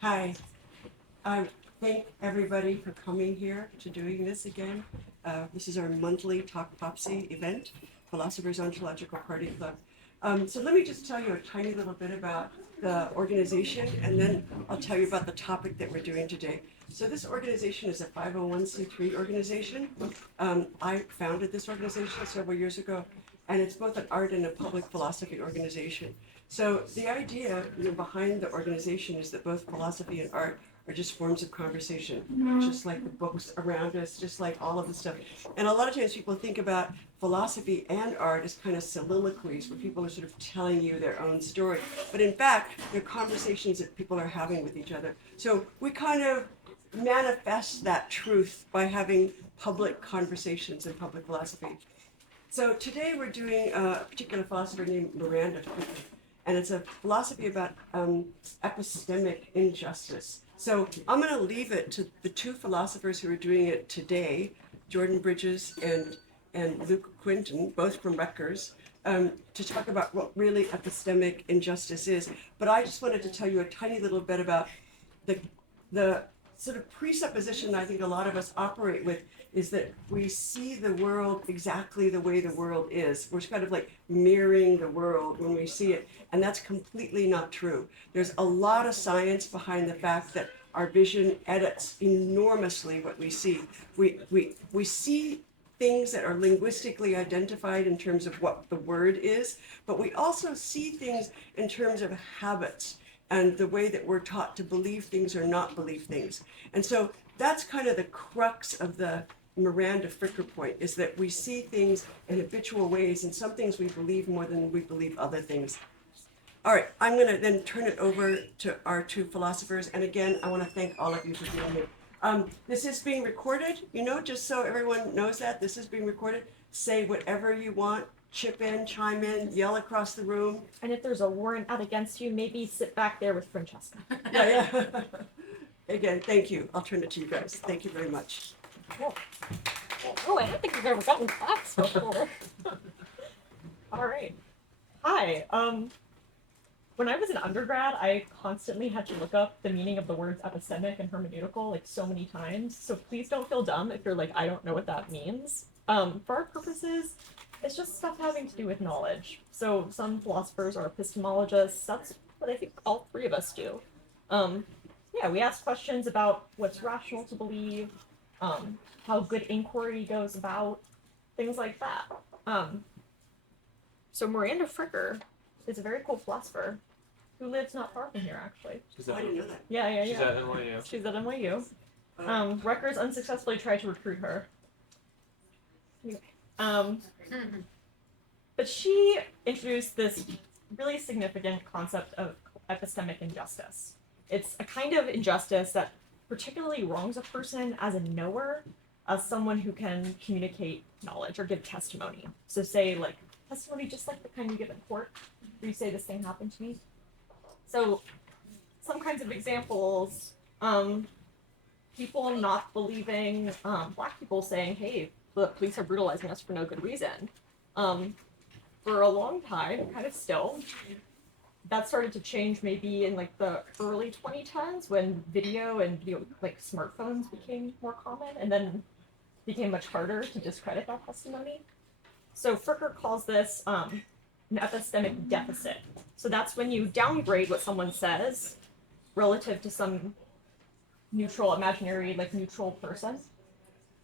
Hi. Thank everybody for coming here to doing this again. This is our monthly talkPOPc's event, Philosophers Ontological Party Club. So let me just tell you a tiny little bit about the organization, and then I'll tell you about the topic that we're doing today. So this organization is a 501c3 organization. I founded this organization several years ago, and it's both an art and a public philosophy organization. So the idea behind the organization is that both philosophy and art are just forms of conversation, just like the books around us, just like all of the stuff. And a lot of times people think about philosophy and art as kind of soliloquies where people are sort of telling you their own story. But in fact, they're conversations that people are having with each other. So we kind of manifest that truth by having public conversations in public philosophy. So today we're doing a particular philosopher named Miranda Fricker, and it's a philosophy about epistemic injustice. So I'm going to leave it to the two philosophers who are doing it today, Jordan Bridges and Luke Quinton, both from Rutgers, to talk about what really epistemic injustice is. But I just wanted to tell you a tiny little bit about the sort of presupposition I think a lot of us operate with is that we see the world exactly the way the world is. We're kind of like mirroring the world when we see it, and that's completely not true. There's a lot of science behind the fact that our vision edits enormously what we see. We see things that are linguistically identified in terms of what the word is, but we also see things in terms of habits and the way that we're taught to believe things or not believe things. And so that's kind of the crux of the Miranda Fricker point, is that we see things in habitual ways, and some things we believe more than we believe other things. All right, I'm going to then turn it over to our two philosophers. And again, I want to thank all of you for being here. This is being recorded, just so everyone knows that. This is being recorded. Say whatever you want, chip in, chime in, yell across the room. And if there's a warrant out against you, maybe sit back there with Francesca. Yeah. Again, thank you. I'll turn it to you guys. Thank you very much. Cool. Oh, I don't think we've ever gotten claps before. All right. Hi. When I was an undergrad, I constantly had to look up the meaning of the words epistemic and hermeneutical like so many times. So please don't feel dumb if you're like, I don't know what that means. For our purposes, it's just stuff having to do with knowledge. So some philosophers are epistemologists. That's what I think all three of us do. We ask questions about what's rational to believe, how good inquiry goes about, things like that. So Miranda Fricker is a very cool philosopher who lives not far from here, actually. I didn't know that. Yeah. She's at NYU. She's at NYU. Rutgers unsuccessfully tried to recruit her. Anyway, but she introduced this really significant concept of epistemic injustice. It's a kind of injustice that particularly wrongs a person as a knower, as someone who can communicate knowledge or give testimony. So say like testimony just like the kind you give in court, where you say this thing happened to me. So some kinds of examples, people not believing, black people saying, hey, the police are brutalizing us for no good reason. For a long time, kind of still, that started to change maybe in like the early 2010s when video like smartphones became more common, and then became much harder to discredit that testimony. So Fricker calls this an epistemic deficit. So that's when you downgrade what someone says relative to some neutral, imaginary, like neutral person,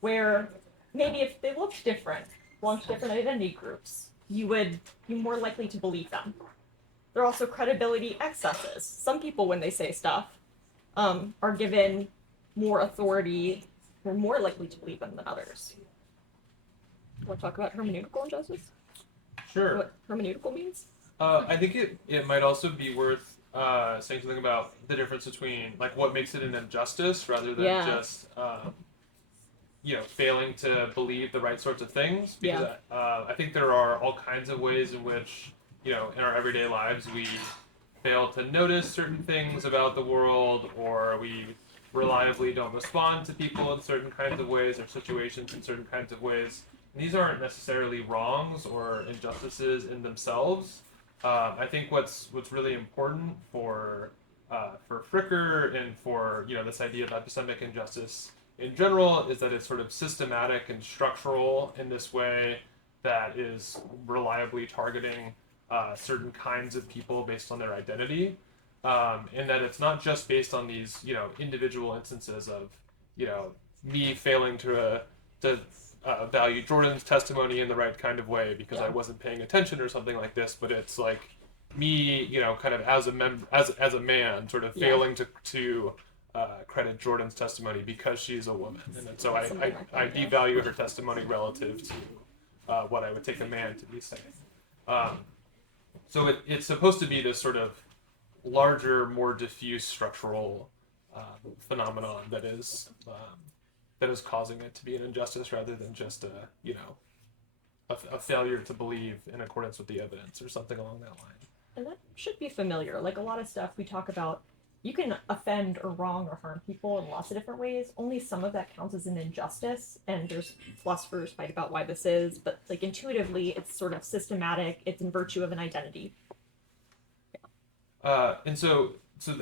where maybe if they looked different, belonged to different identity groups, you would be more likely to believe them. There are also credibility excesses. Some people, when they say stuff, are given more authority, they're more likely to believe them than others. Want to talk about hermeneutical injustice? Sure. What hermeneutical means? I think it might also be worth saying something about the difference between like what makes it an injustice rather than just failing to believe the right sorts of things. Because I think there are all kinds of ways in which in our everyday lives we fail to notice certain things about the world, or we reliably don't respond to people in certain kinds of ways or situations in certain kinds of ways. And these aren't necessarily wrongs or injustices in themselves. I think what's really important for Fricker and for this idea of epistemic injustice in general is that it's sort of systematic and structural in this way that is reliably targeting certain kinds of people based on their identity, and that it's not just based on these individual instances of me failing to value Jordan's testimony in the right kind of way because I wasn't paying attention or something like this, but it's like me, kind of as a man, sort of failing to credit Jordan's testimony because she's a woman, and then so I devalue her testimony relative to what I would take a man to be saying. So it's supposed to be this sort of larger, more diffuse structural phenomenon that is causing it to be an injustice rather than just a failure to believe in accordance with the evidence or something along that line. And that should be familiar. Like a lot of stuff we talk about, you can offend or wrong or harm people in lots of different ways. Only some of that counts as an injustice, and there's philosophers fight about why this is, but like intuitively, it's sort of systematic. It's in virtue of an identity. And so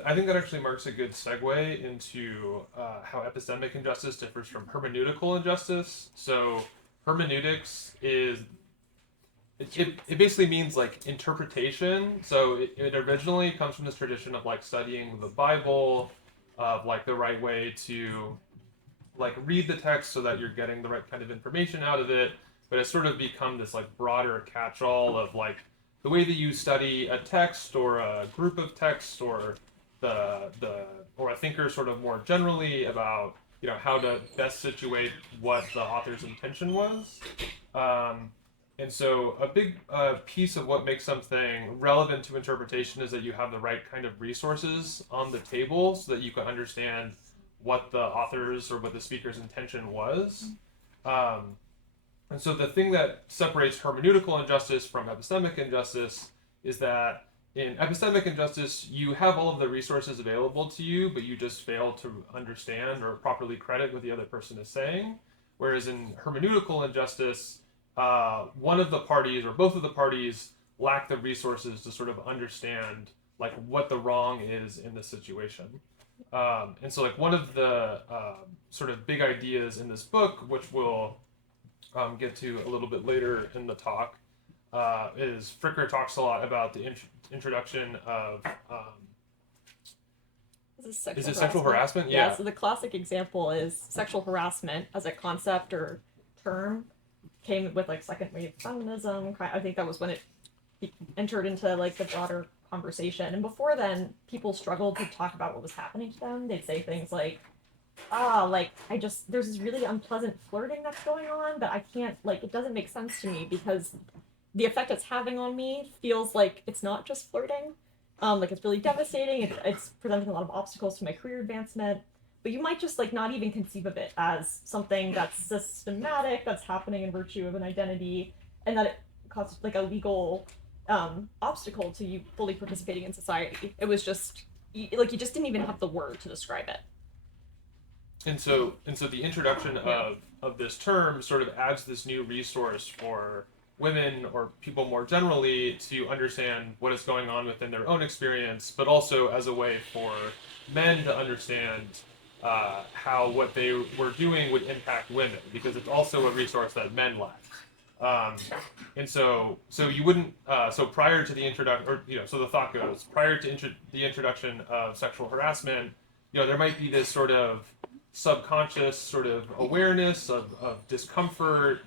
I think that actually marks a good segue into how epistemic injustice differs from hermeneutical injustice. So hermeneutics is it basically means like interpretation. So it originally comes from this tradition of like studying the Bible, of like the right way to like read the text so that you're getting the right kind of information out of it. But it's sort of become this like broader catch-all of like the way that you study a text or a group of texts or or a thinker sort of more generally about how to best situate what the author's intention was. And so a big piece of what makes something relevant to interpretation is that you have the right kind of resources on the table so that you can understand what the author's or what the speaker's intention was. And so the thing that separates hermeneutical injustice from epistemic injustice is that in epistemic injustice, you have all of the resources available to you, but you just fail to understand or properly credit what the other person is saying. Whereas in hermeneutical injustice, one of the parties or both of the parties lack the resources to sort of understand like what the wrong is in this situation. And so like one of the sort of big ideas in this book, which we'll get to a little bit later in the talk, is Fricker talks a lot about the introduction of Is it sexual harassment? Yeah, so the classic example is sexual harassment as a concept or term came with like second wave feminism. I think that was when it entered into like the broader conversation. And before then, people struggled to talk about what was happening to them. They'd say things like, there's this really unpleasant flirting that's going on, but I can't, like, it doesn't make sense to me because the effect it's having on me feels like it's not just flirting. Like it's really devastating. It's presenting a lot of obstacles to my career advancement. But you might just like not even conceive of it as something that's systematic, that's happening in virtue of an identity, and that it causes like a legal obstacle to you fully participating in society. It was just like you just didn't even have the word to describe it. And so the introduction of this term sort of adds this new resource for women or people more generally to understand what is going on within their own experience, but also as a way for men to understand how what they were doing would impact women, because it's also a resource that men lack. And so you wouldn't, so prior to the introduction, or, so the thought goes, prior to the introduction of sexual harassment, there might be this sort of subconscious sort of awareness of discomfort,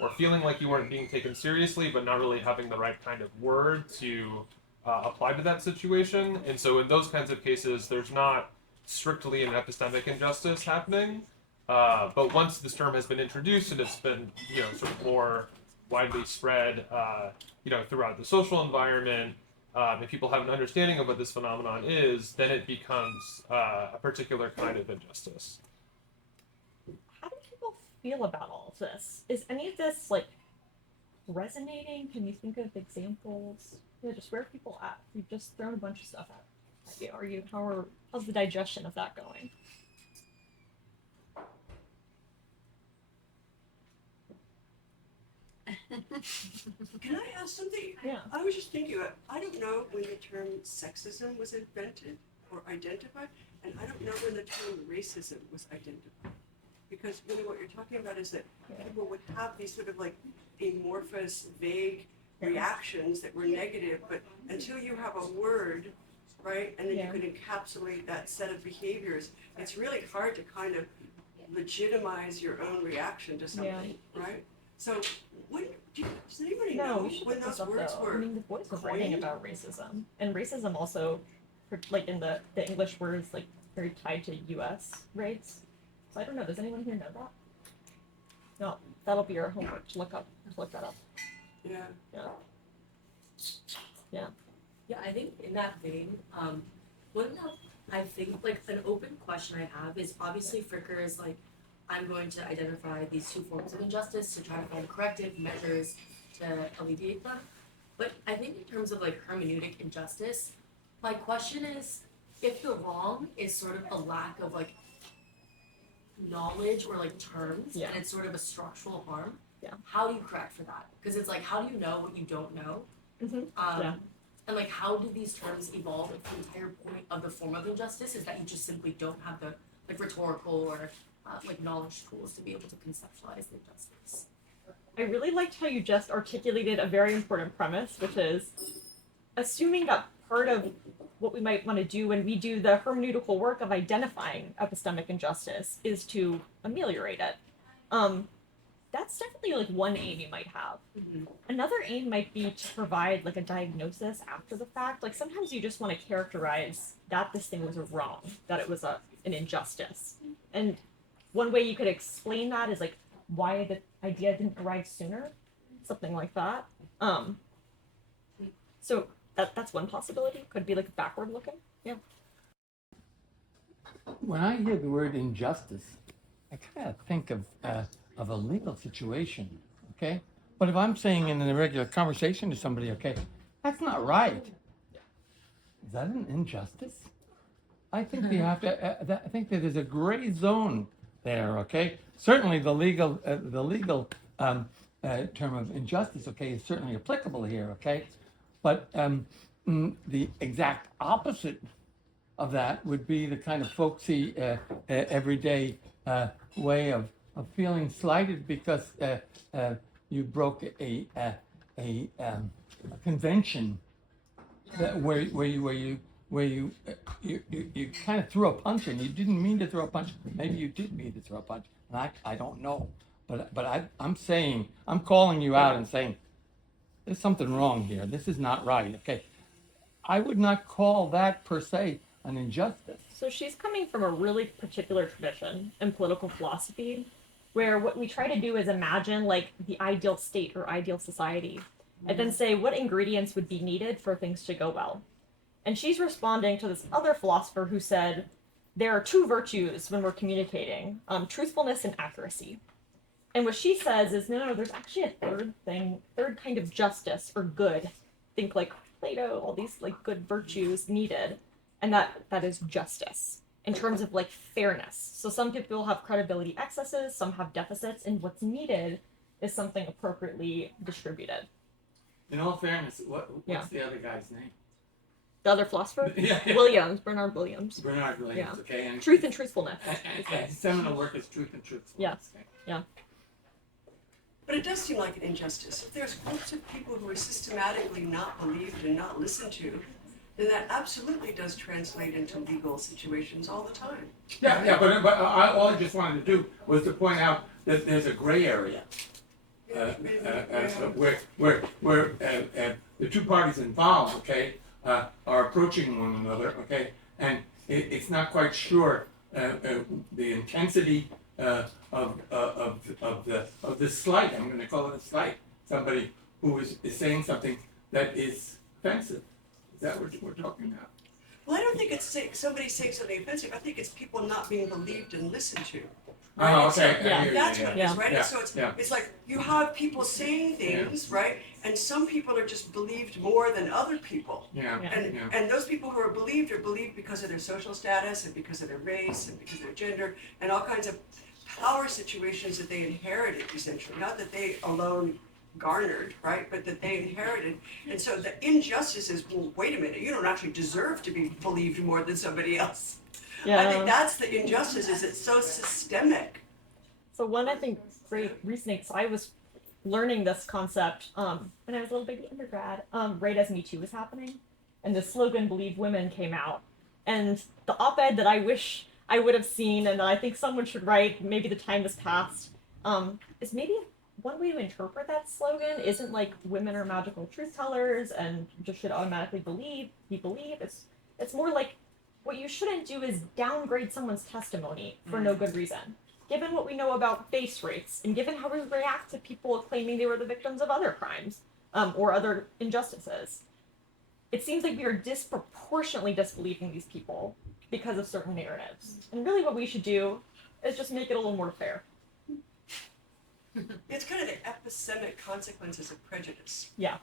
or feeling like you weren't being taken seriously, but not really having the right kind of word to apply to that situation. And so in those kinds of cases, there's not strictly an epistemic injustice happening. But once this term has been introduced and it's been, sort of more widely spread, throughout the social environment, if people have an understanding of what this phenomenon is, then it becomes a particular kind of injustice. How do people feel about all of this? Is any of this like resonating? Can you think of examples? Just where are people at? You've just thrown a bunch of stuff at you. How's the digestion of that going? Can I ask something? Yeah. I was just thinking, I don't know when the term sexism was invented. or identified, and I don't know when the term racism was identified. Because, you know, what you're talking about is that people would have these sort of like amorphous, vague reactions that were negative, but until you have a word, right, and then you can encapsulate that set of behaviors, it's really hard to kind of legitimize your own reaction to something, right? So, does anybody know we should when look those this up words though. were I mean, the boys were writing coined? about racism, and racism also, like in the English word, is like very tied to U.S. race. So I don't know. Does anyone here know that? No, that'll be our homework to look that up. Yeah. Yeah, I think in that vein, one that I think like an open question I have is obviously Fricker is like, I'm going to identify these two forms of injustice to try to find corrective measures to alleviate them. But I think in terms of like hermeneutic injustice, my question is if the wrong is sort of a lack of like knowledge or like terms and it's sort of a structural harm, how do you correct for that? Because it's like, how do you know what you don't know? And like, how do these terms evolve if the entire point of the form of injustice is that you just simply don't have the like rhetorical or like knowledge tools to be able to conceptualize the injustice? I really liked how you just articulated a very important premise, which is assuming that part of what we might want to do when we do the hermeneutical work of identifying epistemic injustice is to ameliorate it. That's definitely like one aim you might have. Another aim might be to provide like a diagnosis after the fact. Like sometimes you just want to characterize that this thing was wrong, that it was an injustice. And one way you could explain that is like why the idea didn't arrive sooner, something like that. So that's one possibility. Could be like backward looking. Yeah. When I hear the word injustice, I kind of think of a legal situation, okay? But if I'm saying in a regular conversation to somebody, okay, that's not right. Is that an injustice? I think you have to. I think that there's a gray zone there, okay? Certainly, the legal term of injustice, okay, is certainly applicable here, okay? But the exact opposite of that would be the kind of folksy, everyday way of feeling slighted because you broke a convention that where you kind of threw a punch and you didn't mean to throw a punch. Maybe you did mean to throw a punch, and I don't know. But I'm calling you out and saying there's something wrong here. This is not right. Okay, I would not call that per se an injustice. So she's coming from a really particular tradition in political philosophy, where what we try to do is imagine like the ideal state or ideal society, and then say what ingredients would be needed for things to go well. And she's responding to this other philosopher who said there are two virtues when we're communicating, truthfulness and accuracy. And what she says is, no, there's actually a third kind of justice or good. Think like Plato, all these like good virtues needed. And that is justice in terms of like fairness. So some people have credibility excesses, some have deficits, and what's needed is something appropriately distributed. In all fairness, what's the other guy's name? The other philosopher? Yeah. Bernard Williams. Bernard Williams, okay. And Truth and truthfulness. And his seminal work is Truth and Truthfulness. Yeah. Okay. Yeah. But it does seem like an injustice. If there's groups of people who are systematically not believed and not listened to, then that absolutely does translate into legal situations all the time. Yeah, but all I just wanted to do was to point out that there's a gray area where the two parties involved, okay, are approaching one another, okay, and it's not quite sure the intensity of the slight. I'm going to call it a slight. Somebody who is saying something that is offensive. Is that what we're talking about? Well, I don't think it's somebody saying something offensive. I think it's people not being believed and listened to. Right? Oh, okay. So that's what it is, right? Yeah. So it's like you have people saying things, right? And some people are just believed more than other people. And those people who are believed because of their social status and because of their race and because of their gender and all kinds of power situations that they inherited, essentially. Not that they alone garnered, right, but that they inherited. And so the injustice is, well, wait a minute, you don't actually deserve to be believed more than somebody else. I think that's the injustice, is it's so systemic. So one, I think, great recent, so I was learning this concept when I was a little baby undergrad, right as Me Too was happening, and the slogan "Believe Women" came out, and the op-ed that I wish I would have seen, and I think someone should write, maybe the time has passed, is maybe one way to interpret that slogan isn't like women are magical truth tellers and just should automatically be believed. It's more like what you shouldn't do is downgrade someone's testimony for no good reason. Given what we know about base rates, and given how we react to people claiming they were the victims of other crimes or other injustices, it seems like we are disproportionately disbelieving these people because of certain narratives. And really what we should do is just make it a little more fair. It's kind of the epistemic consequences of prejudice. Yeah.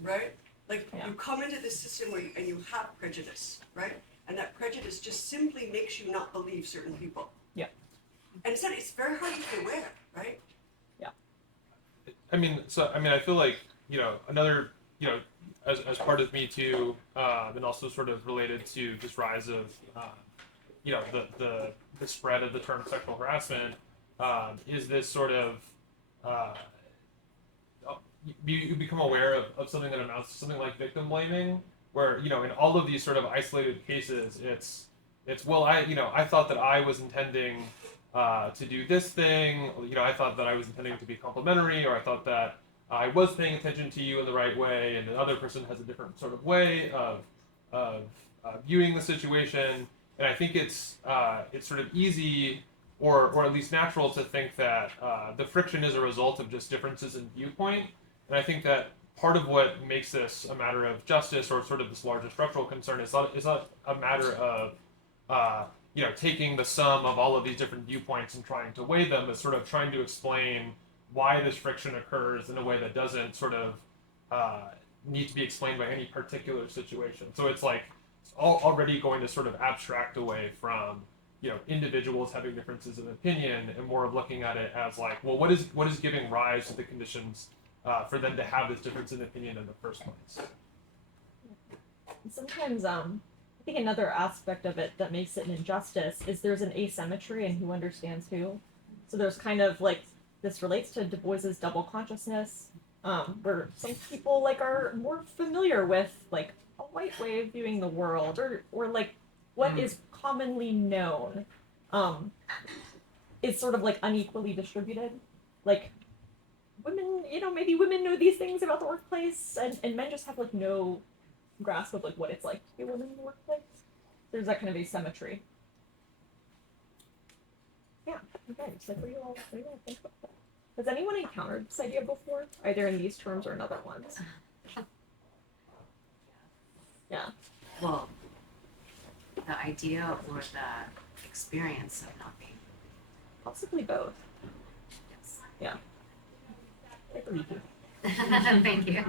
Right? Like, Yeah. you come into this system and you have prejudice, right? And that prejudice just simply makes you not believe certain people. Yeah. And it's very hard to be aware, right? I feel like, another, as part of Me Too, and also sort of related to this rise of, the spread of the term sexual harassment, is this sort of, you become aware of something that amounts to something like victim blaming, where, in all of these sort of isolated cases, it's well, I thought that I was intending to do this thing, I thought that I was intending to be complimentary, or I thought that I was paying attention to you in the right way, and the other person has a different sort of way of viewing the situation. And I think it's sort of easy, or at least natural, to think that the friction is a result of just differences in viewpoint. And I think that part of what makes this a matter of justice, or sort of this larger structural concern, is not a matter of taking the sum of all of these different viewpoints and trying to weigh them, but sort of trying to explain why this friction occurs in a way that doesn't sort of need to be explained by any particular situation. So it's like already going to sort of abstract away from individuals having differences of opinion, and more of looking at it as like, well, what is giving rise to the conditions for them to have this difference in opinion in the first place. Sometimes I think another aspect of it that makes it an injustice is there's an asymmetry in who understands who. So there's kind of like, this relates to Du Bois's double consciousness, where some people like are more familiar with like a white way of viewing the world, or like what is commonly known is sort of like unequally distributed. Like women, maybe women know these things about the workplace, and men just have like no grasp of like what it's like to be a woman in the workplace. There's that kind of asymmetry. Yeah, okay, so what do you all think about that? Has anyone encountered this idea before, either in these terms or in other ones? Yeah. Well, the idea or the experience of not being. Possibly both. Yes. Yeah. I believe you. Thank you.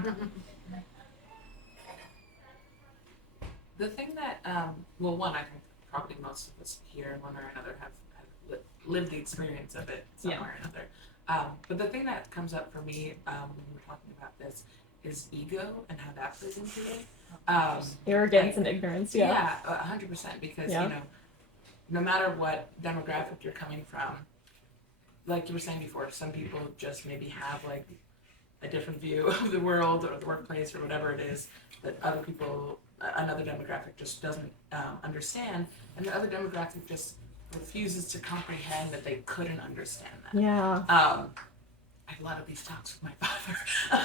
The thing that, one, I think probably most of us here in one way or another have lived the experience of it somewhere or another. But the thing that comes up for me when we're talking about this is ego and how that plays into it. Arrogance and ignorance, yeah. Yeah, 100%, because, Yeah. No matter what demographic you're coming from, like you were saying before, some people just maybe have like a different view of the world or the workplace or whatever it is that other people, another demographic just doesn't understand, and the other demographic just refuses to comprehend that they couldn't understand that. Yeah. I had a lot of these talks with my father.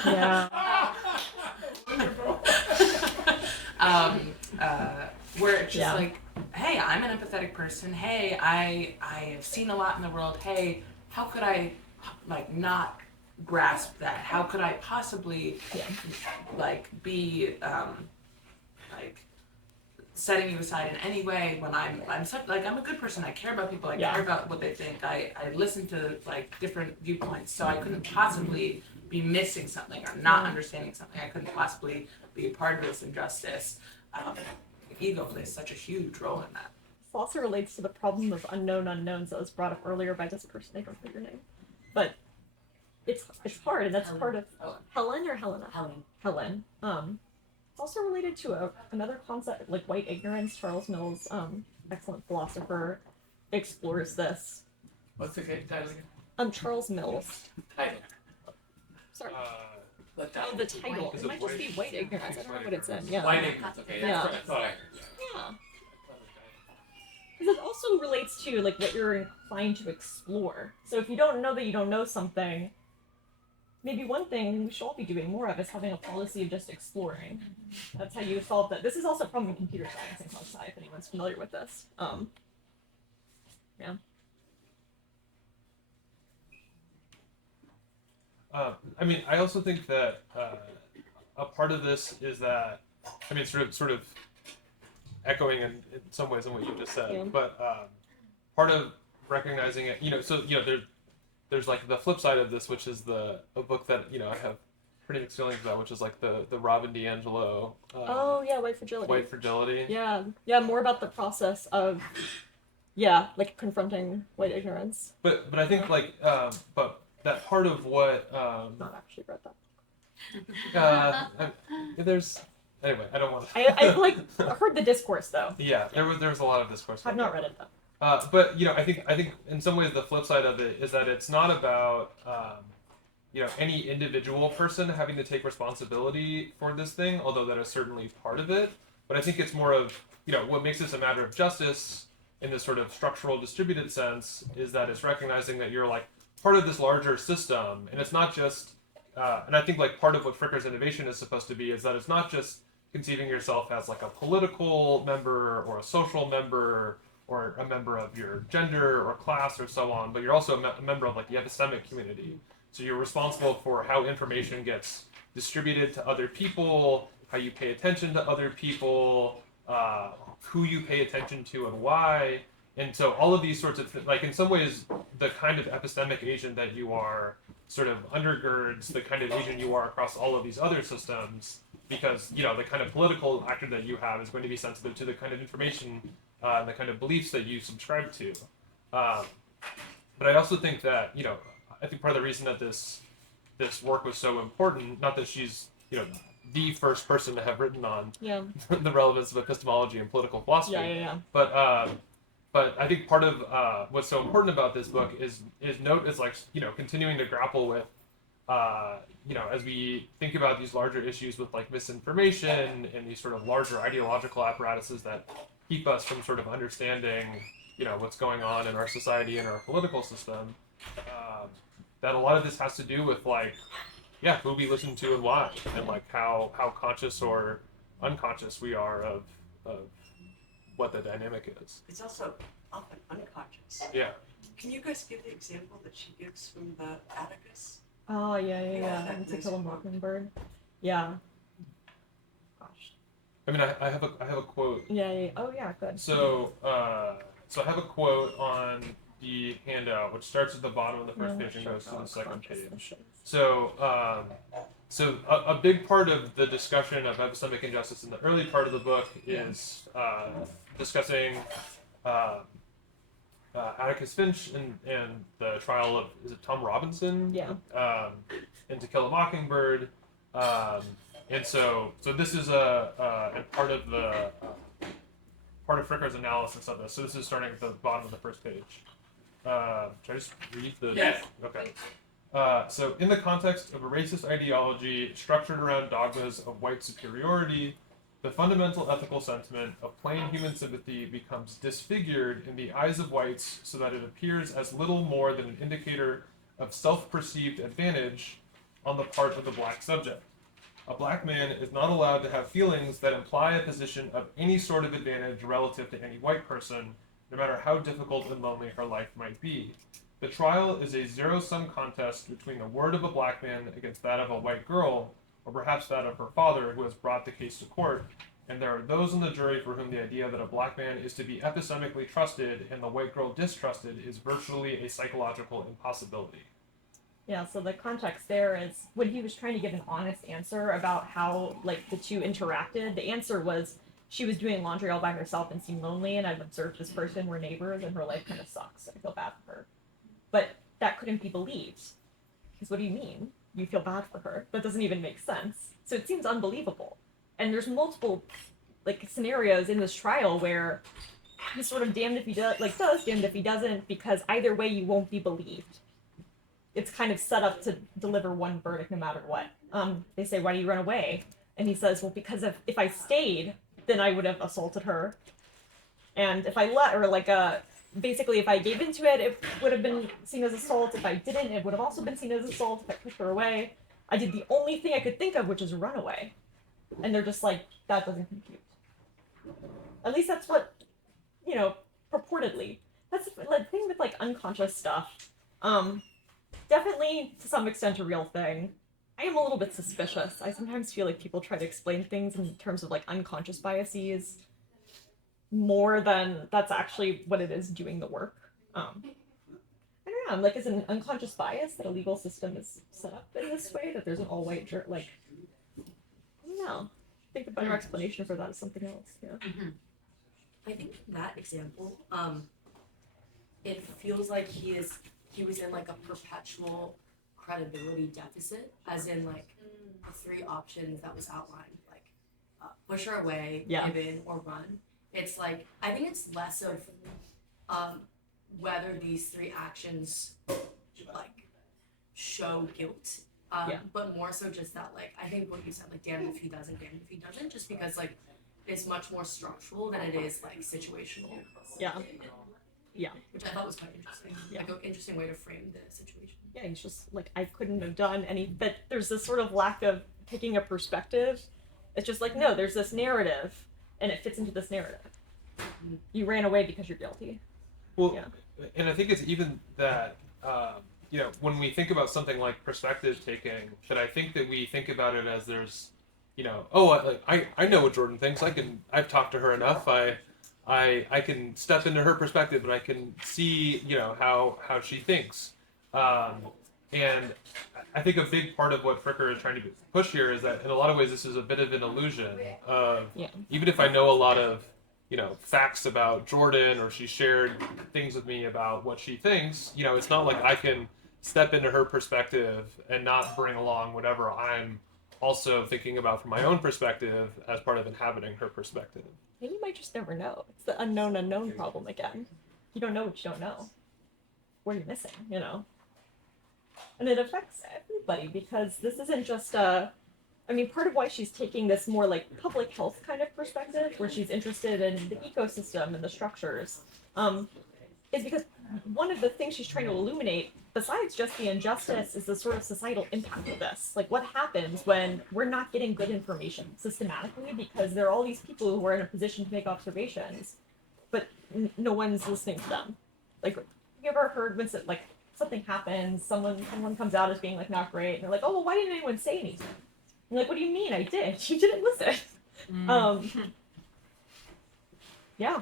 Yeah. Where it's just Yeah. like, hey, I'm an empathetic person. Hey, I have seen a lot in the world. Hey, how could I like not grasp that? How could I possibly like be like setting you aside in any way when I'm such like I'm a good person. I care about people. I care about what they think. I listen to like different viewpoints. So I couldn't possibly be missing something or not understanding something. I couldn't possibly be a part of this injustice. Ego plays such a huge role in that. This also relates to the problem of unknown unknowns that was brought up earlier by this person. I don't know your name, but it's hard, and that's Helen. part of Helen or Helena. Helen. Helen. It's also related to another concept like white ignorance. Charles Mills, excellent philosopher, explores this. What's the title again? Charles Mills. Title. Sorry. The Oh, the title. Is It it might just be white? white ignorance. I don't know what it's in. Yeah. White ignorance. Okay. Yeah. That's what I thought I heard. Yeah. Because it also relates to like what you're inclined to explore. So if you don't know that you don't know something, maybe one thing we should all be doing more of is having a policy of just exploring. That's how you solve that. This is also a problem in computer science and comp sci, if anyone's familiar with this. Yeah. I mean, I also think that a part of this is that, I mean, sort of echoing in some ways on what you just said, Yeah. but part of recognizing it, so there's like the flip side of this, which is a book that I have pretty mixed feelings about, which is like the Robin DiAngelo. Oh yeah, white fragility. White fragility. Yeah, more about the process of, like confronting white ignorance. But I think but that part of what Not actually read that. there's anyway, I don't want to. I like heard the discourse though. Yeah, there was a lot of discourse. I've not read it though. But I think in some ways the flip side of it is that it's not about any individual person having to take responsibility for this thing, although that is certainly part of it. But I think it's more of what makes this a matter of justice in this sort of structural distributed sense is that it's recognizing that you're like part of this larger system, and it's not just. And I think like part of what Fricker's innovation is supposed to be is that it's not just conceiving yourself as like a political member or a social member or a member of your gender or class or so on, but you're also a member of like the epistemic community. So you're responsible for how information gets distributed to other people, how you pay attention to other people, who you pay attention to and why. And so all of these sorts of like in some ways the kind of epistemic agent that you are sort of undergirds the kind of agent you are across all of these other systems, because the kind of political actor that you have is going to be sensitive to the kind of information and the kind of beliefs that you subscribe to. But I also think that I think part of the reason that this work was so important, not that she's the first person to have written on the relevance of epistemology and political philosophy, Yeah. but I think part of what's so important about this book is like continuing to grapple with as we think about these larger issues with like misinformation and these sort of larger ideological apparatuses that keep us from sort of understanding what's going on in our society and our political system. That a lot of this has to do with like who we listen to and why, and like how conscious or unconscious we are of what the dynamic is. It's also often unconscious. Yeah. Can you guys give the example that she gives from the Atticus? Oh yeah. that To nice Kill a quote. Mockingbird. Yeah. Gosh. I mean, I have a quote. Yeah. Oh yeah, good. So I have a quote on the handout, which starts at the bottom of the first page and goes to the second page. So a big part of the discussion of epistemic injustice in the early part of the book is discussing Atticus Finch and the trial of, is it Tom Robinson? Yeah. And To Kill a Mockingbird. And so this is a part of the part of Fricker's analysis of this. So this is starting at the bottom of the first page. Should I just read the? Yes. Okay. So in the context of a racist ideology structured around dogmas of white superiority, the fundamental ethical sentiment of plain human sympathy becomes disfigured in the eyes of whites so that it appears as little more than an indicator of self-perceived advantage on the part of the black subject. A black man is not allowed to have feelings that imply a position of any sort of advantage relative to any white person, no matter how difficult and lonely her life might be. The trial is a zero-sum contest between the word of a black man against that of a white girl, or perhaps that of her father, who has brought the case to court, and there are those in the jury for whom the idea that a black man is to be epistemically trusted and the white girl distrusted is virtually a psychological impossibility. Yeah, so the context there is when he was trying to give an honest answer about how like the two interacted, the answer was she was doing laundry all by herself and seemed lonely, and I've observed this person, we're neighbors, and her life kind of sucks. I feel bad for her. But that couldn't be believed. Because what do you mean? You feel bad for her? That doesn't even make sense. So it seems unbelievable. And there's multiple like scenarios in this trial where he's sort of damned if he does, damned if he doesn't, because either way you won't be believed. It's kind of set up to deliver one verdict no matter what. They say, why do you run away? And he says, well, because if I stayed, then I would have assaulted her. And if I basically if I gave into it, it would have been seen as assault. If I didn't, it would have also been seen as assault if I pushed her away. I did the only thing I could think of, which is run away. And they're just like, that doesn't compute. At least that's what, purportedly. That's the thing with like unconscious stuff. Definitely to some extent a real thing. I am a little bit suspicious. I sometimes feel like people try to explain things in terms of like unconscious biases more than that's actually what it is doing the work. I don't know. I'm like, is it an unconscious bias that a legal system is set up in this way? That there's an all-white I don't know. I think the better explanation for that is something else. Yeah. Mm-hmm. I think that example, it feels like he was in like a perpetual credibility deficit, as in like the three options that was outlined, like push her away, Yeah. give in, or run. It's like, I think it's less of whether these three actions like show guilt, but more so just that, like, I think what you said, like, damn if he doesn't, damn if he doesn't, just because like it's much more structural than it is like situational. Yeah. Yeah. Which I thought was quite interesting. Yeah. Like an interesting way to frame the situation. Yeah, he's just like, I couldn't have done any, but there's this sort of lack of taking a perspective. It's just like, no, there's this narrative, and it fits into this narrative. You ran away because you're guilty. Well, Yeah. and I think it's even that, when we think about something like perspective taking, that I think that we think about it as there's, I know what Jordan thinks. I've talked to her enough. I can step into her perspective and I can see, how she thinks. And I think a big part of what Fricker is trying to push here is that in a lot of ways this is a bit of an illusion of, even if I know a lot of, facts about Jordan, or she shared things with me about what she thinks, it's not like I can step into her perspective and not bring along whatever I'm also thinking about from my own perspective as part of inhabiting her perspective. And you might just never know. It's the unknown problem again. You don't know what you don't know. What are you missing, And it affects everybody, because this isn't just part of why she's taking this more like public health kind of perspective, where she's interested in the ecosystem and the structures, is because one of the things she's trying to illuminate, besides just the injustice, is the sort of societal impact of this. Like, what happens when we're not getting good information systematically because there are all these people who are in a position to make observations, but no one's listening to them. Like, you ever heard when something happens, someone comes out as being like not great, and they're like, oh, well, why didn't anyone say anything? And like, what do you mean? I did. You didn't listen. Yeah.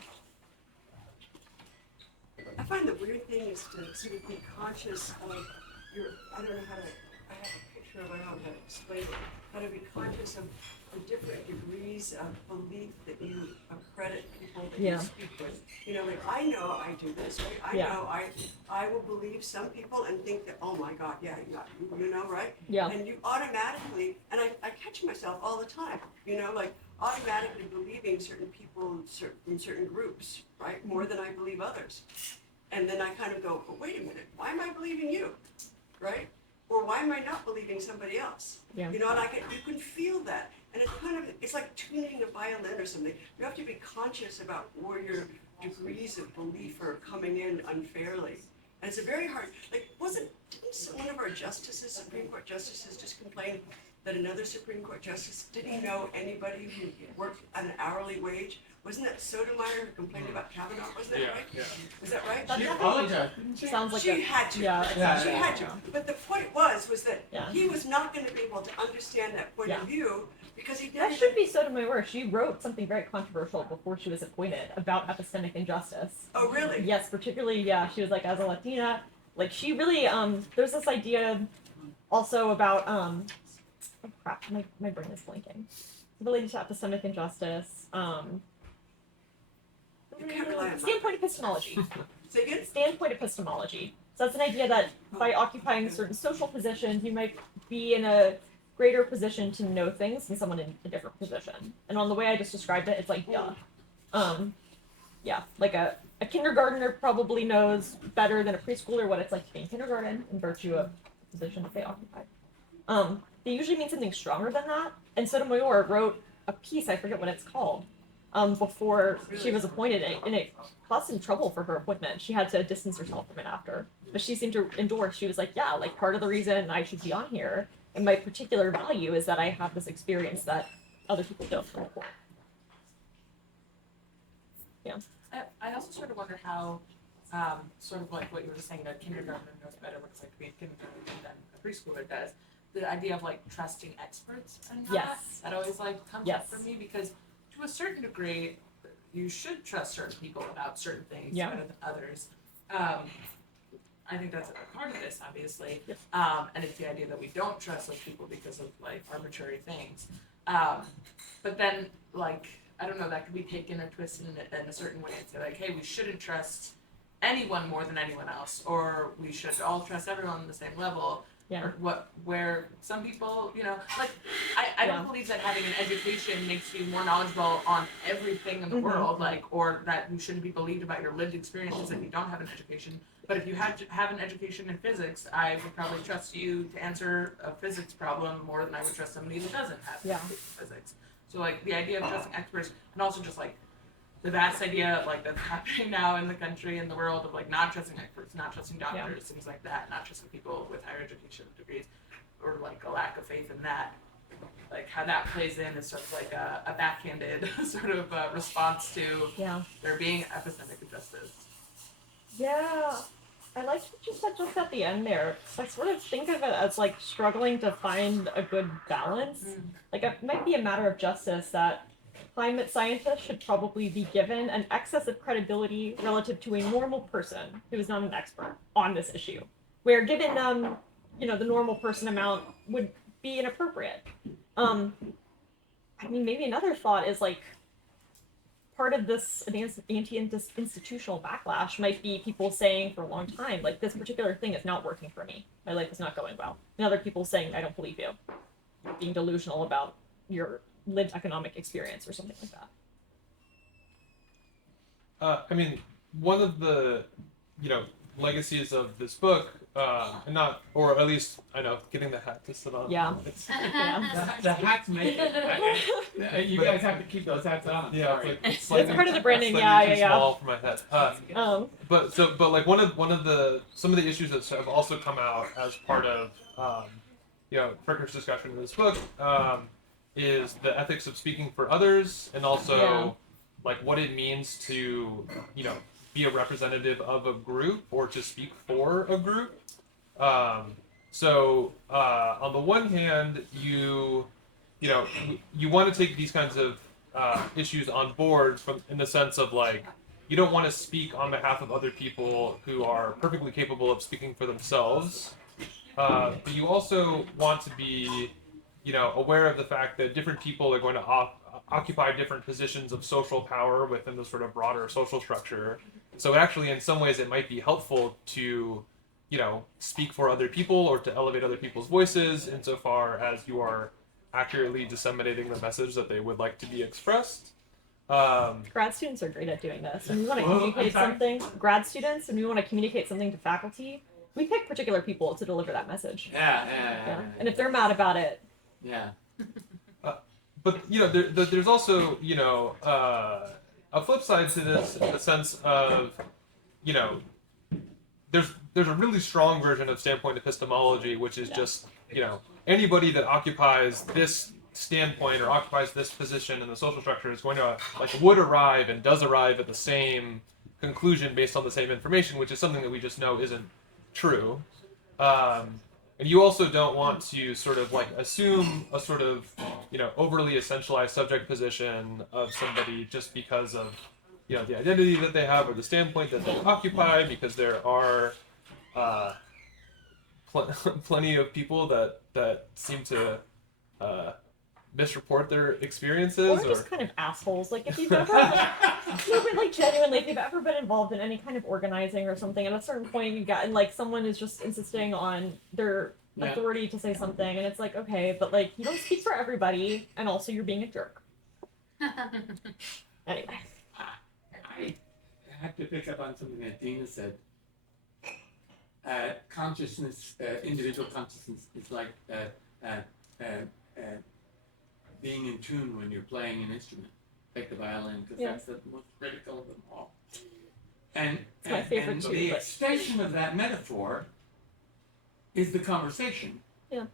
I find the weird thing is to sort of be conscious of I don't know how to, I have a picture of it, I don't know how to explain it, how to be conscious of the different degrees of belief that you accredit people that you speak with. Like, I know I do this, right? I know I will believe some people and think that, oh my God, right? Yeah. And you automatically, and I catch myself all the time, like automatically believing certain people from certain groups, right? More than I believe others. And then I kind of go, but wait a minute, why am I believing you, right? Or why am I not believing somebody else? Yeah. And you can feel that. And it's like tuning a violin or something. You have to be conscious about where your degrees of belief are coming in unfairly. And it's a very hard, didn't one of our Supreme Court justices just complain that another Supreme Court justice didn't know anybody who worked at an hourly wage? Wasn't that Sotomayor who complained about Kavanaugh? Wasn't that right? Yeah. Was that right? She apologized. Sounds like She had to. Yeah. She had to. But the point was that Yeah. he was not going to be able to understand that point of view because he That didn't. should be Sotomayor. She wrote something very controversial before she was appointed about epistemic injustice. Oh, really? Yes, particularly, she was like, as a Latina, like, she really, there's this idea also about, oh crap, my brain is blanking. Related to epistemic injustice, You can't rely on standpoint epistemology. Say again? Standpoint epistemology. So that's an idea that by occupying certain social positions, you might be in a greater position to know things than someone in a different position. And on the way I just described it, it's like, yeah, like a kindergartner probably knows better than a preschooler what it's like to be in kindergarten in virtue of the position that they occupy. They usually mean something stronger than that. And Sotomayor wrote a piece, I forget what it's called, before she was appointed, and it caused some trouble for her appointment. She had to distance herself from it after. But she seemed to endorse, she was like, yeah, like part of the reason I should be on here, and my particular value is that I have this experience that other people don't. Yeah. I also sort of wonder how, sort of like what you were saying, that kindergartner knows better what it's like to be in kindergarten than a preschooler does. The idea of like trusting experts and that always like comes up for me, because to a certain degree, you should trust certain people about certain things better than others. I think that's a part of this, obviously, and it's the idea that we don't trust those people because of like arbitrary things. But then, like, I don't know, that could be taken or twisted in a certain way and say like, hey, we shouldn't trust anyone more than anyone else, or we should all trust everyone on the same level. Yeah. Or where some people, you know, like, I don't believe that having an education makes you more knowledgeable on everything in the world, like, or that you shouldn't be believed about your lived experiences if you don't have an education. But if you have an education in physics, I would probably trust you to answer a physics problem more than I would trust somebody who doesn't have an education in physics. So, like, the idea of trusting experts, and also just, like, the vast idea, like, that's happening now in the country and the world of, like, not trusting experts, not trusting doctors, things like that, not trusting people with higher education degrees, or, like, a lack of faith in that. Like, how that plays in is sort of like a backhanded sort of response to there being epistemic injustice. Yeah. I liked what you said just at the end there. I sort of think of it as, like, struggling to find a good balance. Like, it might be a matter of justice that climate scientists should probably be given an excess of credibility relative to a normal person who is not an expert on this issue, where given the normal person amount would be inappropriate. I mean, maybe another thought is like part of this anti-institutional backlash might be people saying for a long time, like, this particular thing is not working for me. My life is not going well. And other people saying, I don't believe you. You're being delusional about your lived economic experience or something like that. I mean, one of the, legacies of this book, and not, or at least, I know, getting the hat to sit on. Yeah. It's, The hats make it. You guys have to keep those hats on. yeah, Sorry. it's slightly, It's part of the branding, slightly too yeah. small for my head. But like one of some of the issues that have also come out as part of Fricker's discussion in this book is the ethics of speaking for others, and also like what it means to be a representative of a group or to speak for a group. So on the one hand, you want to take these kinds of issues on board in the sense of like you don't want to speak on behalf of other people who are perfectly capable of speaking for themselves, but you also want to be aware of the fact that different people are going to occupy different positions of social power within the sort of broader social structure. So actually, in some ways, it might be helpful to, speak for other people or to elevate other people's voices insofar as you are accurately disseminating the message that they would like to be expressed. Grad students are great at doing this. When we want to communicate something, grad students, and we want to communicate something to faculty, we pick particular people to deliver that message. Yeah. And if they're mad about it, But there's also a flip side to this in the sense of there's a really strong version of standpoint epistemology, which is just anybody that occupies this standpoint or occupies this position in the social structure is going to would arrive and does arrive at the same conclusion based on the same information, which is something that we just know isn't true. And you also don't want to sort of assume a sort of overly essentialized subject position of somebody just because of the identity that they have or the standpoint that they occupy, because there are plenty of people that seem to misreport their experiences Or just kind of assholes. Like if you've ever, no, but like genuinely, if you've ever been involved in any kind of organizing or something, at a certain point you've gotten like someone is just insisting on their Yeah. authority to say something, and it's like, okay, but like you don't speak for everybody, and also you're being a jerk. Anyway. I have to pick up on something that Dina said. Consciousness, individual consciousness is like being in tune when you're playing an instrument. Take the violin, because Yeah. that's the most critical of them all. And, It's my favorite and too, the but- extension of that metaphor is the conversation. Yeah.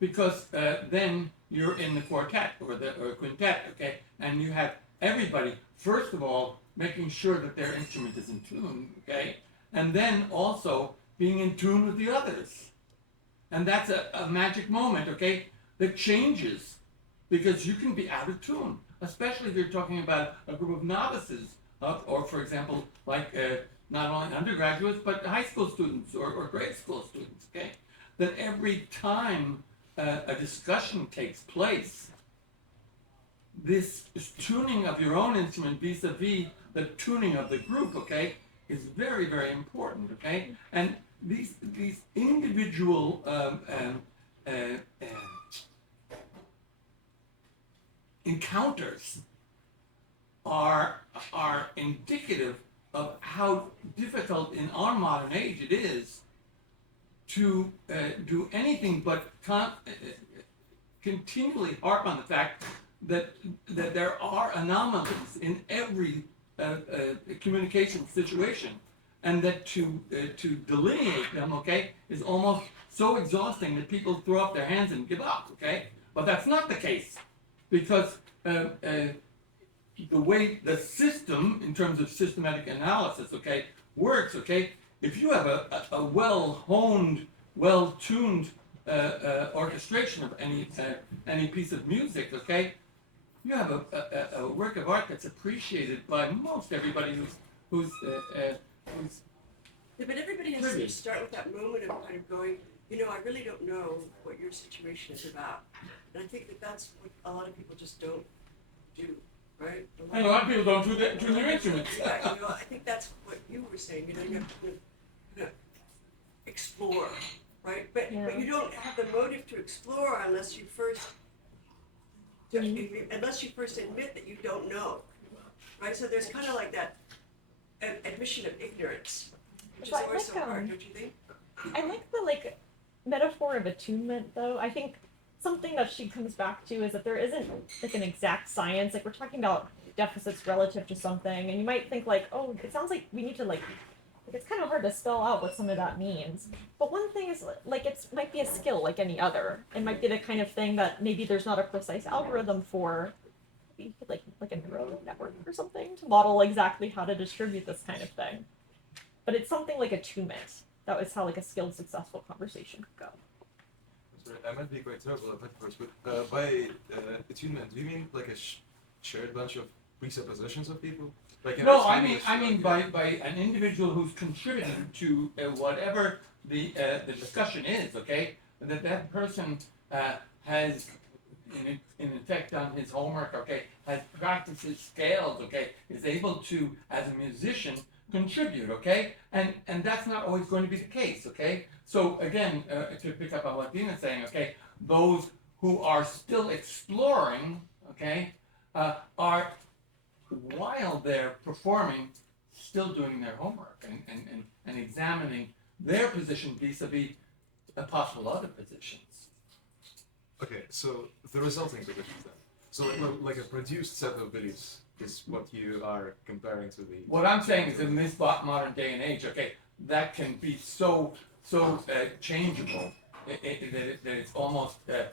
Because then you're in the quartet or quintet, okay, and you have everybody first of all making sure that their instrument is in tune, okay, and then also being in tune with the others, and that's a magic moment, okay, that changes because you can be out of tune, especially if you're talking about a group of novices, or for example, like not only undergraduates but high school students or grade school students, okay, that every time a discussion takes place, this tuning of your own instrument vis-a-vis the tuning of the group, okay, is very, very important, okay? And these individual encounters are indicative of how difficult in our modern age it is to do anything but continually harp on the fact that there are anomalies in every communication situation, and that to delineate them, okay, is almost so exhausting that people throw up their hands and give up, okay? But that's not the case, because the way the system, in terms of systematic analysis, okay, works, okay, if you have a well-honed, well-tuned orchestration of any piece of music, okay, you have a work of art that's appreciated by most everybody who's Yeah, but everybody has to start with that moment of kind of going, I really don't know what your situation is about. And I think that that's what a lot of people just don't do, right? And a lot of people don't do that, tune their instruments. Yeah, I think that's what you were saying, you have to explore, right? But you don't have the motive to explore unless you first admit that you don't know, right? So there's kind of like that admission of ignorance, which is But always so like, hard, don't you think? I like the metaphor of attunement though. I think something that she comes back to is that there isn't like an exact science. Like we're talking about deficits relative to something, and you might think like, oh, it sounds like we need to like it's kind of hard to spell out what some of that means. But one thing is like it might be a skill like any other. It might be the kind of thing that maybe there's not a precise algorithm for. Maybe you could like a neural network or something to model exactly how to distribute this kind of thing. But it's something like attunement. That is how like a skilled, successful conversation could go. Sorry, I might be quite terrible at metaphors, but by attunement, do you mean like a shared bunch of presuppositions of people? Like No, I mean by an individual who's contributing to whatever the discussion is, okay? That person has in effect done his homework, okay? Has practiced his scales, okay? Is able to, as a musician, contribute, okay? And that's not always going to be the case, okay? So again, to pick up on what Dina's saying, okay, those who are still exploring, okay, are, while they're performing, still doing their homework and examining their position vis-a-vis possible other positions. Okay, so the resulting positions then. So like a produced set of beliefs is what you are comparing to the. What I'm saying is, in this modern day and age, okay, that can be so changeable that it's almost a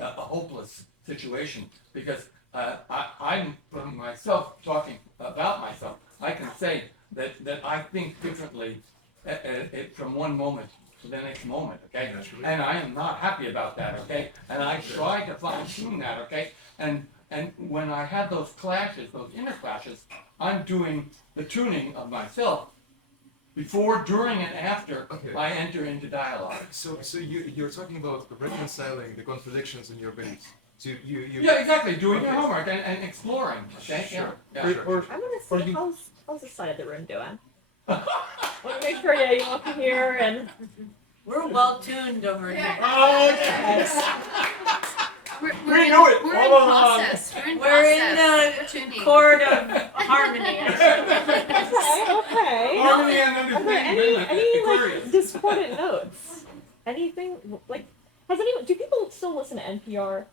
hopeless situation, because I'm from myself talking about myself. I can say that I think differently from one moment to the next moment, okay? Naturally. And I am not happy about that, okay? And I try to fine tune that, okay? And when I have those clashes, those inner clashes, I'm doing the tuning of myself before, during, and after Okay. I enter into dialogue. So you're talking about reconciling the contradictions in your beliefs. So you Yeah, exactly. Doing your homework and exploring. Okay. Sure. Yeah. Sure. Or- I want Or to see you- how's this side of the room doing. Want to make sure, yeah, you walk in here and We're well tuned over here. Oh, yes. We're We knew it We're all in along. process. We're in We're in process. the We're tuning. chord of harmony. okay. Harmony and Are there understanding. any Aquarius. like discordant notes? Anything like? Has anyone? Do people still listen to NPR?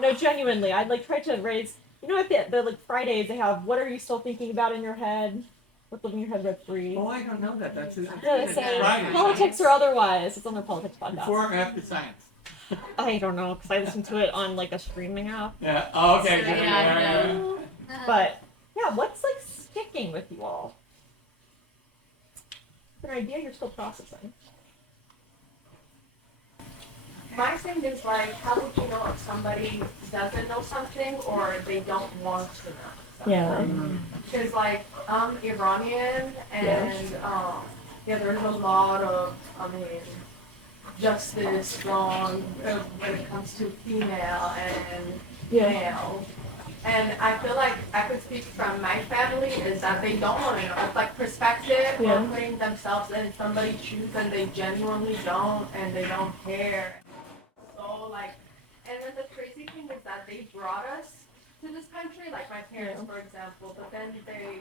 No, genuinely. I'd like try to raise. You know, at the like Fridays they have. What are you still thinking about in your head? What's living in your head rent free? Oh, I don't know that. That's it. Yeah, they say Friday. politics or otherwise. It's on their politics podcast. Before or after science? I don't know because I listen to it on like a streaming app. Yeah. Oh, okay. So, good. yeah, But yeah, what's like sticking with you all? It's an idea you're still processing. My thing is like, how would you know if somebody doesn't know something or they don't want to know something? Yeah. Because like, I'm Iranian and yeah, there's a lot of, justice wrong when it comes to female and male. And I feel like I could speak from my family is that they don't want to know. It's like perspective or putting themselves in somebody's shoes and they genuinely don't and they don't care. So like, and then the crazy thing is that they brought us to this country, like my parents, for example, but then they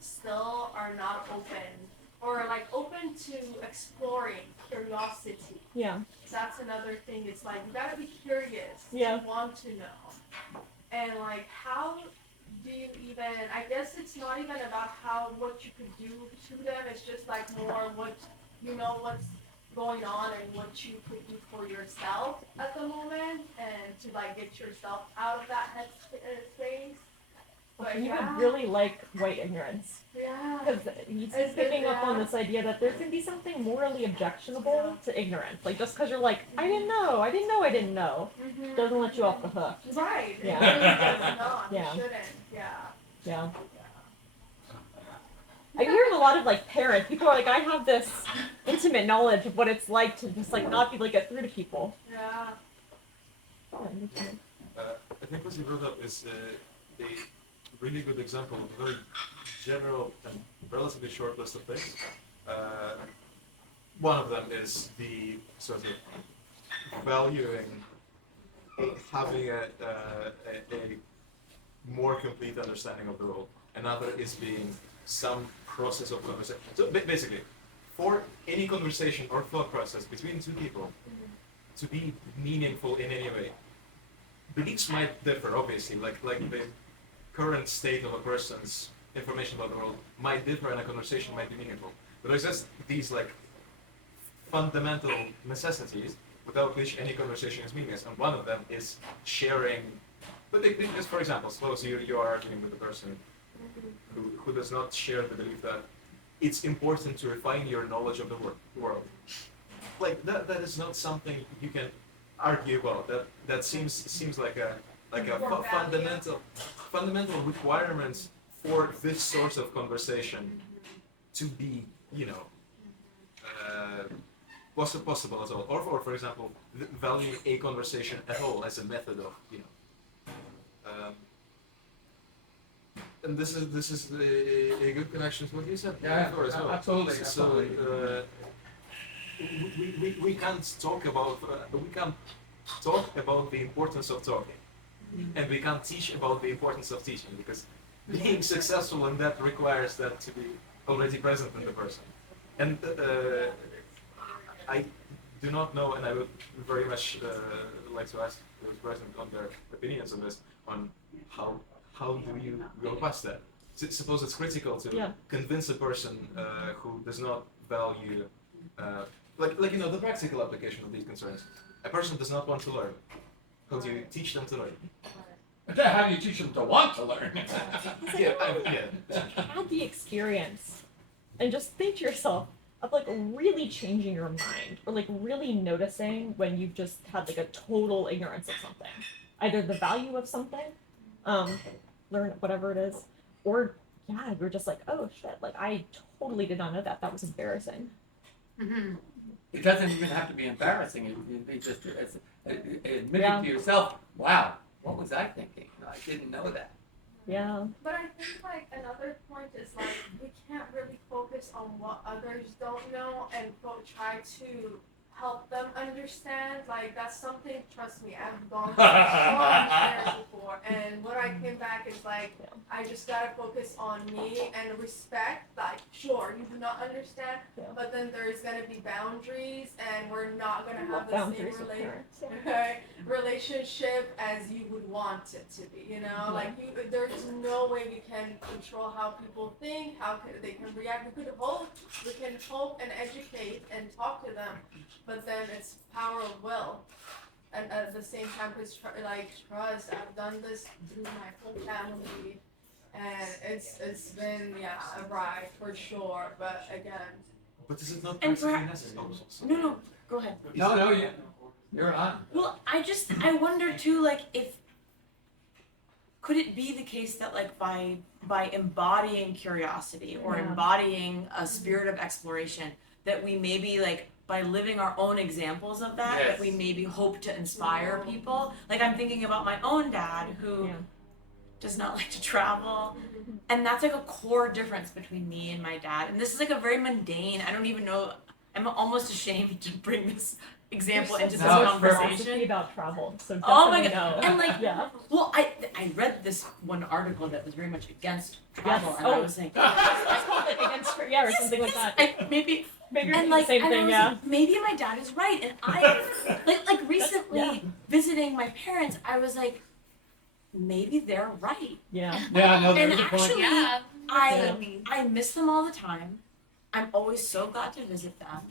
still are not open or like open to exploring curiosity. Yeah. That's another thing. It's like you gotta be curious Yeah. to want to know. And like how do you even I guess it's not even about what you could do to them, it's just like more what you know what's going on and what you could do for yourself at the moment and to like get yourself out of that head space. But You yeah, would really like white ignorance. yeah. Because he's picking up on this idea that there can be something morally objectionable to ignorance. Like, just because you're like, I didn't know, Mhm. doesn't let you off the hook. Right. Yeah. It really does not. Yeah. It shouldn't. Yeah. Yeah. I hear a lot of, like, parents. People are like, I have this intimate knowledge of what it's like to just, like, not be able to get through to people. Yeah. I think what you brought up is a really good example of a very general and relatively short list of things. One of them is the sort of valuing having a more complete understanding of the world. Another is being some process of conversation. So basically, for any conversation or thought process between two people to be meaningful in any way, beliefs might differ, obviously, like the current state of a person's information about the world might differ and a conversation might be meaningful. But there's just these like fundamental necessities without which any conversation is meaningless, and one of them is sharing. But just for example, suppose you are arguing with a person who does not share the belief that it's important to refine your knowledge of the world. Like that is not something you can argue about. That seems like a fundamental requirement for this sort of conversation to be, possible at all. Or for example, valuing a conversation at all as a method of, and this is a good connection to what you said before as well. Absolutely. So we can't talk about the importance of talking, and we can't teach about the importance of teaching, because being successful in that requires that to be already present in the person. And I do not know, and I would very much like to ask those present on their opinions on this, on how do you go past that? Suppose it's critical to convince a person who does not value, the practical application of these concerns. A person does not want to learn. How do you teach them to learn? How do you teach them to want to learn? Have the experience and just think to yourself of like really changing your mind or like really noticing when you've just had like a total ignorance of something, either the value of something, learn whatever it is, or you're just like, oh shit, like I totally did not know that was embarrassing. Mm-hmm. It doesn't even have to be embarrassing. It's admitting Yeah. to yourself, wow, what was I thinking? I didn't know that. Yeah. But I think like another point is like we can't really focus on what others don't know and try to help them understand. Like that's something, trust me, I've gone through so many years before, and what I came back is like I just gotta focus on me and respect. Like sure, you do not understand, but then there's gonna be boundaries, and we're not gonna have the same Boundaries with parents. Yeah. relationship as you would want it to be. You know, like there's no way we can control how people think, they can react. We can hope and educate and talk to them, but then it's power of will. And at the same time, because trust, I've done this through my whole family, and it's been a ride for sure. But again, But is it not And practically necessary? No, go ahead. No, you're on. Well, I wonder too, like if could it be the case that like by embodying curiosity or embodying a spirit of exploration, that we maybe like by living our own examples of that, Yes. that we maybe hope to inspire people. Like I'm thinking about my own dad who does not like to travel, and that's like a core difference between me and my dad. And this is like a very mundane, I don't even know, I'm almost ashamed to bring this example into this No, it's Philosophy conversation. about travel. So Oh my definitely god! no. And like, Yeah. well, I read this one article that was very much against travel, and I was like, Against, or something like that. maybe And like, same and I thing, was yeah. like, maybe my dad is right. And I, like recently yeah. visiting my parents, I was like, maybe they're right. Yeah. Yeah, no, And there's a point. actually, Yeah. I miss them all the time. I'm always so glad to visit them.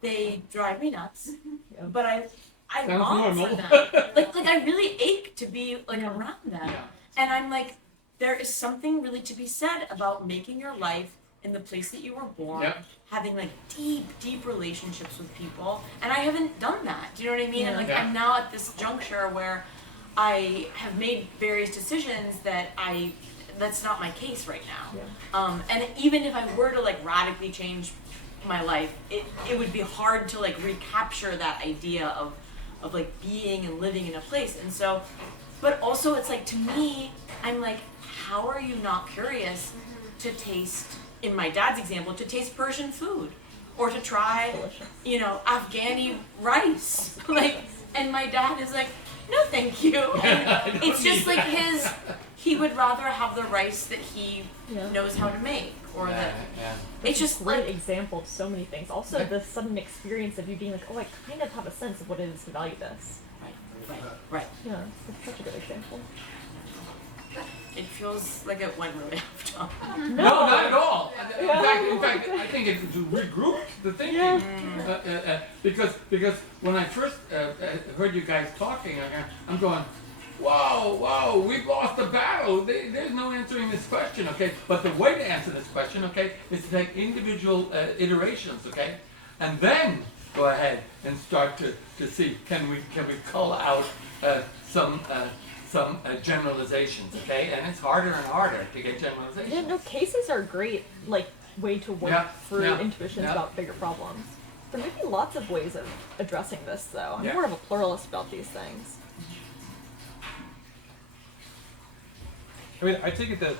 They drive me nuts, Yeah. but I Sounds long normal. for them. like I really ache to be like Yeah. around them. Yeah. And I'm like, there is something really to be said about making your life in the place that you were born, Yep. having like deep relationships with people. And I haven't done that. Do you know what I mean? And like Yeah. I'm now at this juncture where I have made various decisions that's not my case right now. And even if I were to like radically change my life, it would be hard to like recapture that idea of like being and living in a place. And so, but also it's like to me, I'm like, how are you not curious to taste, in my dad's example, to taste Persian food or to try, Delicious. Afghani rice? Like, and my dad is like, no, thank you. And it's just like he would rather have the rice that he knows how to make, or that it's just Great like, example of so many things. Also, the sudden experience of you being like, oh, I kind of have a sense of what it is to value this. right. Yeah, it's such a good example. It feels like it went really off topic. No, not at all. In fact, I think it's to regroup the thinking. Because when I first heard you guys talking, I'm going, whoa, we've lost the battle. There's no answering this question, okay? But the way to answer this question, okay, is to take individual iterations, okay? And then go ahead and start to see, can we cull out some generalizations, okay? And it's harder and harder to get generalizations. Yeah, no, cases are a great like way to work through intuitions about bigger problems. There may be lots of ways of addressing this, though. I'm more of a pluralist about these things. I mean, I take it that,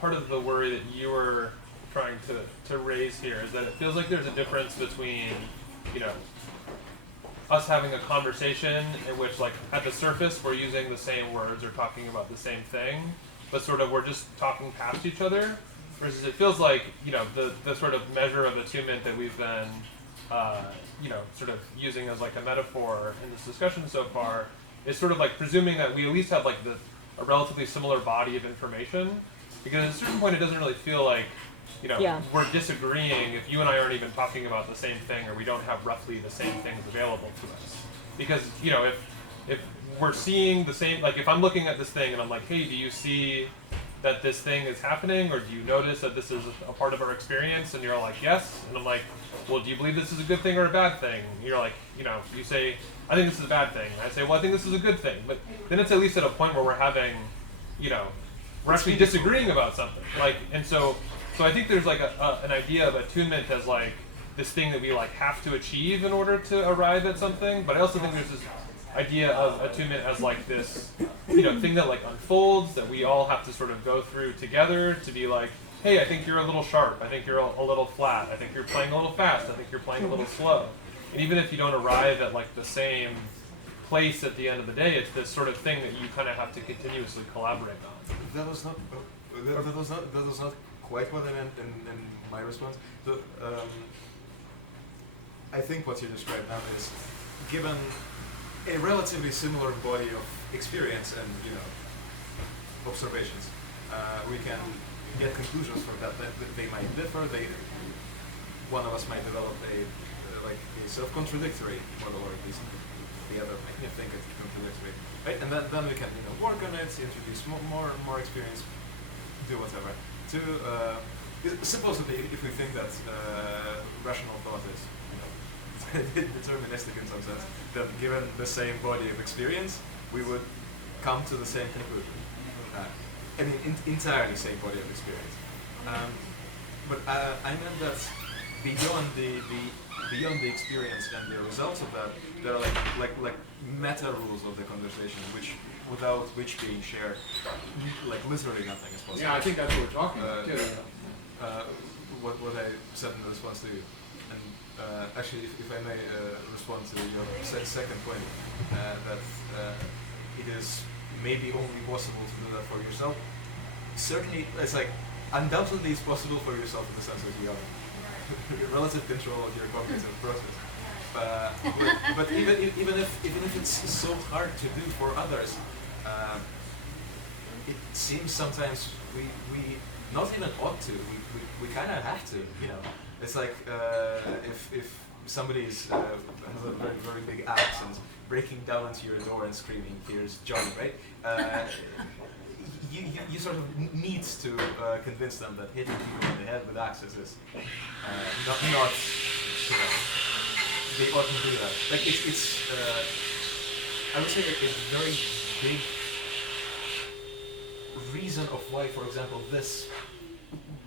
part of the worry that you were trying to raise here is that it feels like there's a difference between, us having a conversation in which, like, at the surface we're using the same words or talking about the same thing, but sort of we're just talking past each other, versus it feels like, the sort of measure of attunement that we've been, sort of using as like a metaphor in this discussion so far is sort of like presuming that we at least have like a relatively similar body of information, because at a certain point it doesn't really feel like we're disagreeing if you and I aren't even talking about the same thing, or we don't have roughly the same things available to us. Because if we're seeing the same, like if I'm looking at this thing and I'm like, hey, do you see that this thing is happening, or do you notice that this is a part of our experience? And you're like, yes. And I'm like, well, do you believe this is a good thing or a bad thing? And you're like, you say, I think this is a bad thing. And I say, well, I think this is a good thing. But then it's at least at a point where we're having, we're actually disagreeing about something. Like, and so I think there's like an idea of attunement as like, this thing that we like have to achieve in order to arrive at something. But I also think there's this idea of attunement as like this, thing that like unfolds, that we all have to sort of go through together to be like, hey, I think you're a little sharp, I think you're a little flat, I think you're playing a little fast, I think you're playing a little slow. And even if you don't arrive at like the same place at the end of the day, it's this sort of thing that you kind of have to continuously collaborate on. That was not quite what I meant in my response. So, I think what you described now is, given a relatively similar body of experience and observations, we can get conclusions from that they might differ. One of us might develop a self-contradictory model, or at least the other might think it's contradictory, right? And then we can work on it, introduce more experience, do whatever. Supposedly, if we think that rational thought is deterministic in some sense, then given the same body of experience, we would come to the same conclusion. Entirely same body of experience. But I meant that beyond the experience and the results of that, there are like meta rules of the conversation, without which being shared, like literally nothing is possible. Yeah, I think that's what we're talking about too. What I said in response to you, and actually, if I may respond to your second point, that it is maybe only possible to do that for yourself. Certainly, it's like undoubtedly it's possible for yourself in the sense that you have relative control of your cognitive process. But even if it's so hard to do for others, it seems sometimes we not even ought to. We kind of have to. It's like if somebody has a very very big accent, breaking down into your door and screaming, "Here's Johnny!" Right? You sort of need to convince them that hitting people in the head with axes is not they oughtn't do that. Like it's I would say a very big reason of why, for example, this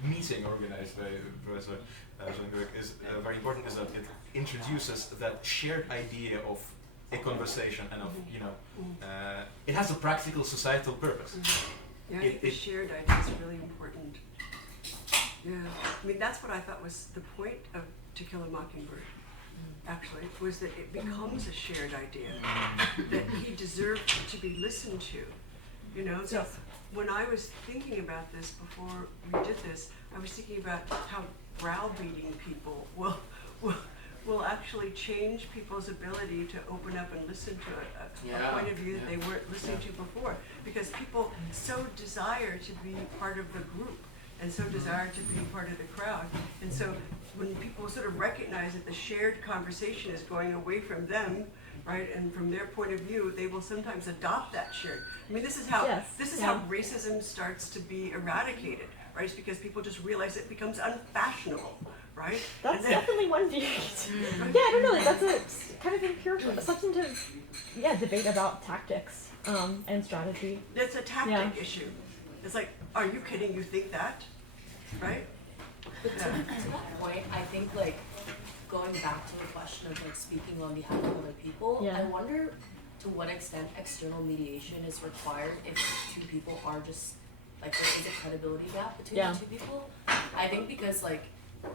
meeting organized by Professor Jean-Greg is very important, is that it introduces that shared idea of a conversation and of it has a practical societal purpose. Yeah, I think the shared idea is really important. Yeah, I mean that's what I thought was the point of To Kill a Mockingbird. Actually, was that it becomes a shared idea that he deserved to be listened to. So when I was thinking about this before we did this, I was thinking about how browbeating people will actually change people's ability to open up and listen to a point of view that they weren't listening to before, because people so desire to be part of the group and so desire to be part of the crowd. And so when people sort of recognize that the shared conversation is going away from them, right, and from their point of view, they will sometimes adopt that shared. I mean, this is how how racism starts to be eradicated, right? It's because people just realize it becomes unfashionable, right? That's definitely one view. Yeah, I don't know. That's a kind of empirical, substantive, debate about tactics and strategy. It's a tactic issue. It's like, are you kidding? You think that, right? But to that point, I think going back to the question of speaking on behalf of other people, I wonder to what extent external mediation is required if two people are just there is a credibility gap between the two people. I think because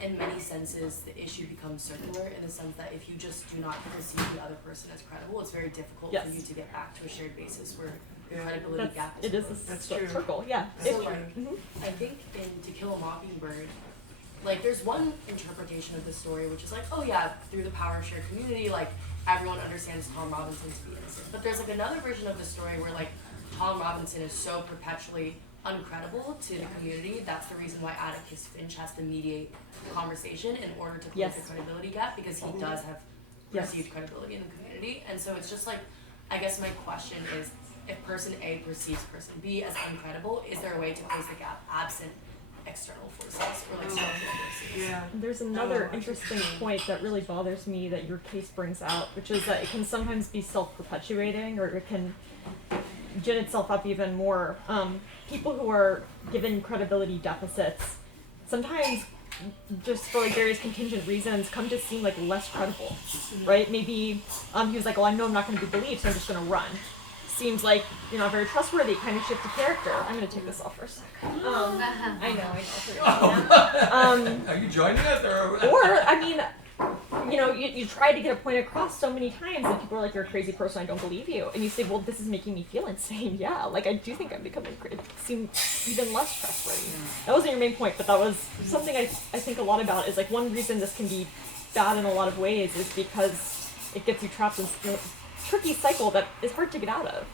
in many senses the issue becomes circular in the sense that if you just do not perceive the other person as credible, it's very difficult for you to get back to a shared basis where the credibility gap is. It is a circle, So I think in To Kill a Mockingbird, there's one interpretation of the story which is through the power of shared community, everyone understands Tom Robinson to be innocent. But there's another version of the story where Tom Robinson is so perpetually uncredible to the community. That's the reason why Atticus Finch has to mediate the conversation in order to close the credibility gap, because he does have perceived credibility in the community. And so it's just I guess my question is, if person A perceives person B as uncredible, is there a way to close the gap absent external forces or social forces? There's another interesting point that really bothers me that your case brings out, which is that it can sometimes be self-perpetuating, or it can gin itself up even more. People who are given credibility deficits sometimes just for like various contingent reasons, come to seem like less credible, right? Maybe he was like, well, I know I'm not going to be believed, so I'm just going to run. Seems like you're not very trustworthy, kind of shift the character. I'm going to take this off for a sec. I know. Are you joining us Or, I mean, you try to get a point across so many times and people are like, you're a crazy person, I don't believe you. And you say, well, this is making me feel insane. Yeah, like I do think I'm becoming seem even less trustworthy. That wasn't your main point, but that was something I think a lot about is like one reason this can be bad in a lot of ways is because it gets you trapped in a tricky cycle that is hard to get out of.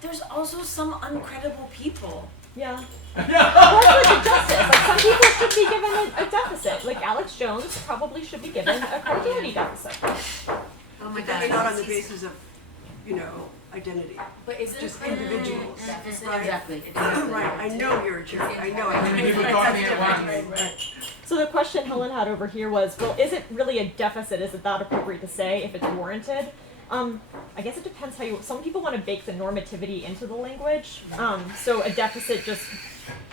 There's also some uncredible people. Yeah. Well, it's like justice. Like some people should be given a deficit. Like Alex Jones probably should be given a credibility deficit. Oh my But god. not on the basis of, identity. But is it Just a credibility individuals. deficit? Right. Exactly. Right, I know you're a jerk. I know. I People talking at once. So the question Helen had over here was, well, is it really a deficit? Is it that appropriate to say if it's warranted? I guess it depends how you. Some people want to bake the normativity into the language. So a deficit, just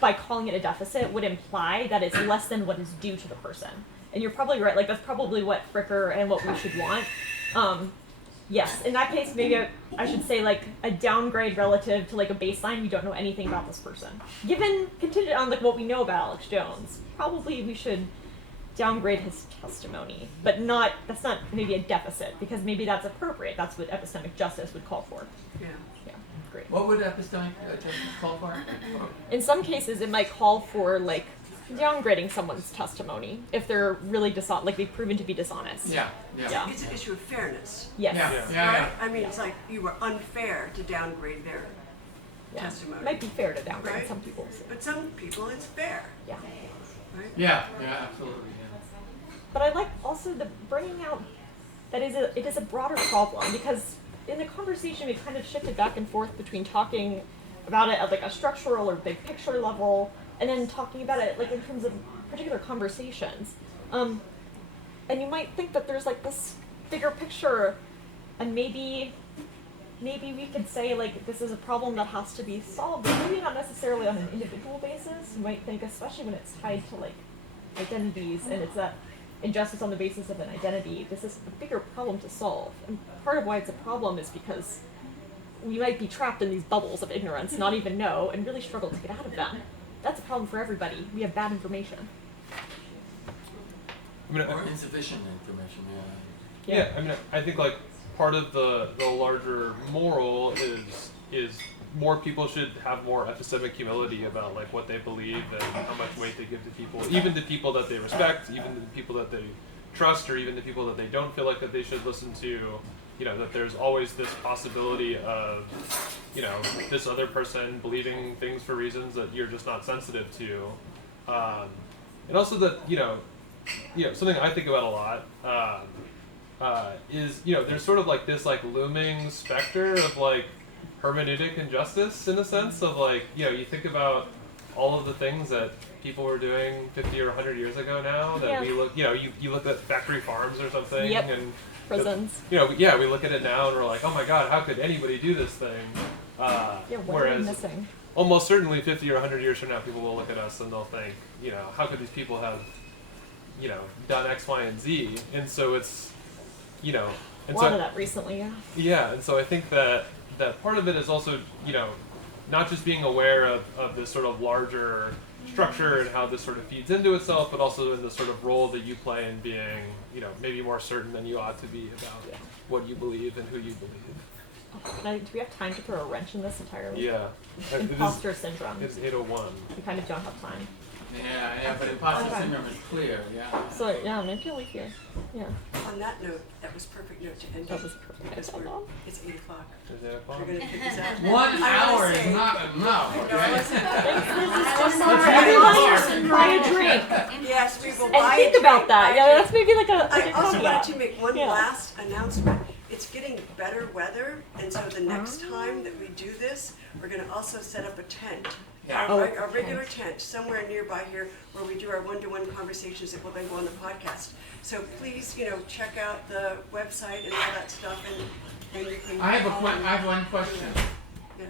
by calling it a deficit, would imply that it's less than what is due to the person. And you're probably right. Like that's probably what Fricker and what we should want. Yes, in that case, maybe I should say like a downgrade relative to like a baseline. We don't know anything about this person. Given contingent on like what we know about Alex Jones, probably we should downgrade his testimony, but that's not maybe a deficit because maybe that's appropriate. That's what epistemic justice would call for. Yeah. Yeah, great. What would epistemic justice call for? In some cases, it might call for like downgrading someone's testimony if they're really like they've proven to be dishonest. Yeah. It's an issue of fairness. Yes. Right? I mean, it's like you were unfair to downgrade their testimony. It might be fair to downgrade Right? some people. But some people, it's fair. Yeah. Right? Yeah, absolutely. But I like also the bringing out that it is a broader problem because in the conversation we've kind of shifted back and forth between talking about it at like a structural or big picture level and then talking about it like in terms of particular conversations. And you might think that there's like this bigger picture and maybe we could say like this is a problem that has to be solved, but maybe not necessarily on an individual basis. You might think, especially when it's tied to like identities and it's that injustice on the basis of an identity, this is a bigger problem to solve. And part of why it's a problem is because we might be trapped in these bubbles of ignorance, not even know, and really struggle to get out of them. That's a problem for everybody. We have bad information. Or insufficient information, Yeah, I mean, I think like part of the larger moral is more people should have more epistemic humility about like what they believe and how much weight they give to people, even the people that they respect, even the people that they trust, or even the people that they don't feel like that they should listen to. That there's always this possibility of, this other person believing things for reasons that you're just not sensitive to, and also that something I think about a lot is there's sort of like this like looming specter of like hermeneutic injustice in the sense of like you think about all of the things that people were doing 50 or 100 years ago now that we look you look at factory farms or something and prisons. We look at it now and we're like, oh my god, how could anybody do this thing? Whereas missing? Almost certainly 50 or 100 years from now, people will look at us and they'll think, how could these people have, done X, Y, and Z? And so it's, and a lot of that recently, yeah. Yeah, and so I think that part of it is also, not just being aware of this sort of larger structure and how this sort of feeds into itself, but also in the sort of role that you play in being, maybe more certain than you ought to be about what you believe and who you believe. Do we have time to throw a wrench in this entirely? Yeah. Imposter syndrome. It's 8:01. We kind of don't have time. Yeah, but imposter syndrome is clear, yeah. So, maybe I'll leave here. Yeah. On that note, that was perfect note to end That on. was perfect. Because it's 8 o'clock. Is it 8 o'clock? We're going to kick this out. 1 hour is not enough, okay? Everyone buy a drink. Yes, we will And buy think a about drink, that. buy a Yeah, drink. that's maybe like a I also caveat. wanted to make one Yeah. last announcement. It's getting better weather, and so the next time that we do this, we're going to also set up a tent. Yeah. Our regular tent somewhere nearby here where we do our one-to-one conversations that will then go on the podcast. So please, check out the website and all that stuff, and you can. I have one question. Yes.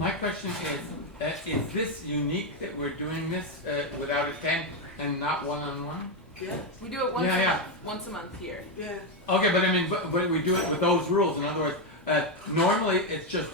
My question is, is this unique that we're doing this without a tent and not one-on-one? Yeah, We do it once Yeah, a yeah. month. Once a month here. yeah. Okay, but I mean, but we do it with those rules. In other words, normally it's just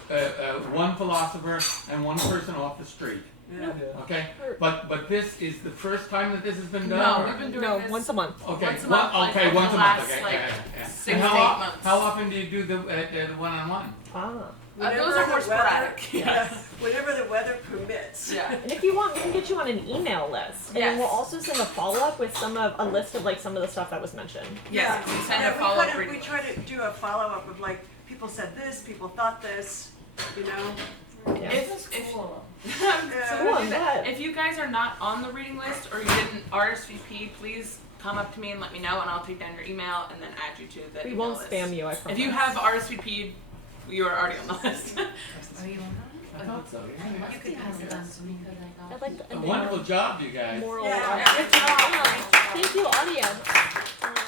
one philosopher and one person off the street. Yeah. Okay, but this is the first time that this has been done. No, or- we've been doing No, this once a month. Okay, once a month, like, okay, for once the a month. last, Okay, like, yeah. 6 And to 8 months. How often do you do the one-on-one? Ah. Those are more the weather- sporadic. Yeah, whenever the weather permits. Yeah. And if you want, we can get you on an email list, and then we'll Yes. also send a follow-up with a list of like some of the stuff that was mentioned. Yes, we send a we follow-up kinda- reading We list. try to do a follow-up of like, people said this, people thought this, you know? Yeah. If Cool. so Yeah. we'll Cool, do that. but- If you guys are not on the reading list or you didn't RSVP, please come up to me and let me know, and I'll take down your email and then add you to the We email won't list. spam you, I promise. If you have RSVP'd, you are already on the list. Are you on I thought so. that? You could pass it on to me because I got I'd like to A end wonderful on job, you guys. moral. Yeah. Good job. Thank you, audience.